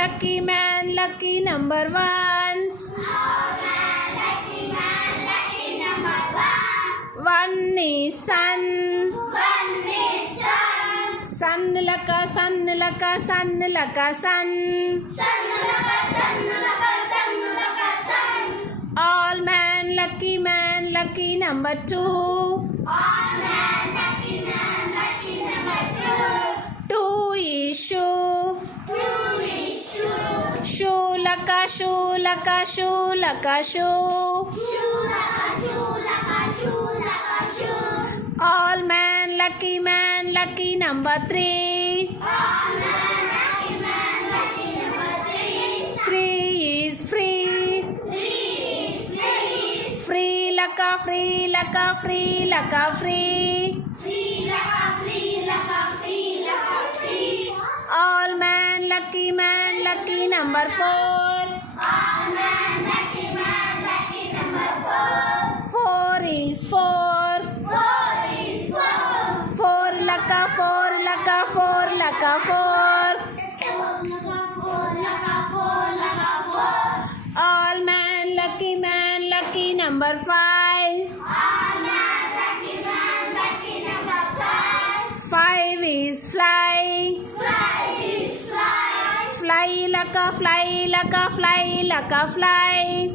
lucky number one. One is sun. Sun laka sun. All man lucky number two. Two is shoe. Shoe laka shoe. All man lucky number three. Three is free. Free laka free. All man lucky number four. Four is four. Four laka four. All man lucky number five. Five is fly. Fly laka fly.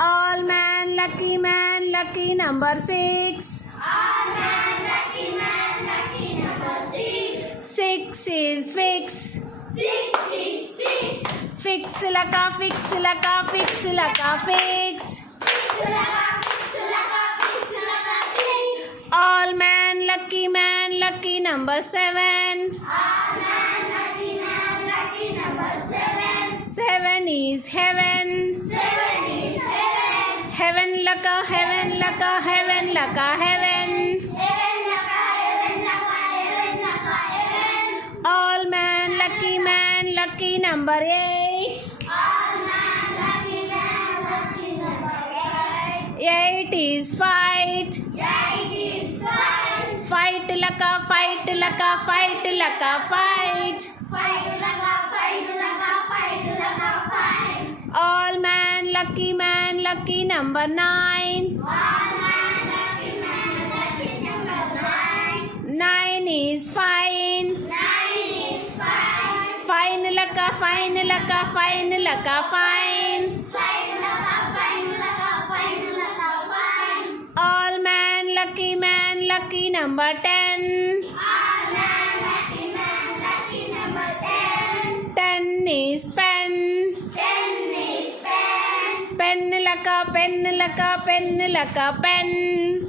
All man lucky number six. Six is fix. Fix laka fix. All man lucky number seven. Seven is heaven. Heaven laka heaven. All man lucky number eight. Eight is fight. Fight laka fight. All man lucky number nine. Nine is fine. Fine laka fine. All man lucky number 10. 10 is pen. Pen laka pen.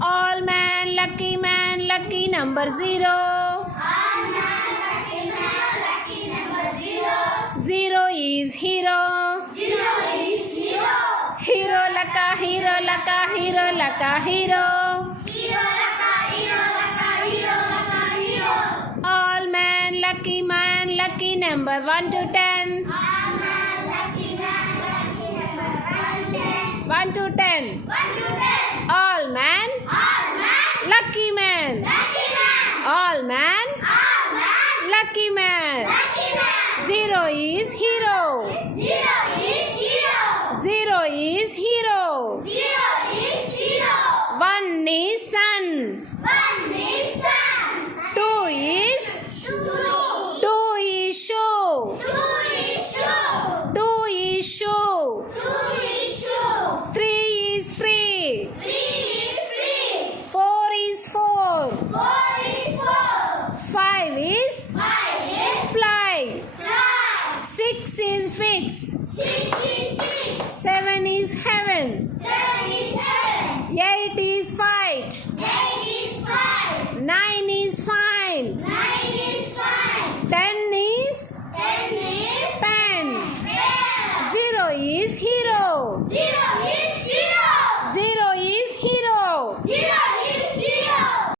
All man lucky number 0. 0 is hero. Hero laka hero. All man lucky number 1 to 10. 1 to 10. All man lucky man. All man lucky man. 0 is hero. 0 is hero. 1 is sun. 2 is show. 2 is show. 3 is free. 4 is four. 5 is fly. 6 is fix. 7 is heaven. 8 is fight. 9 is fine.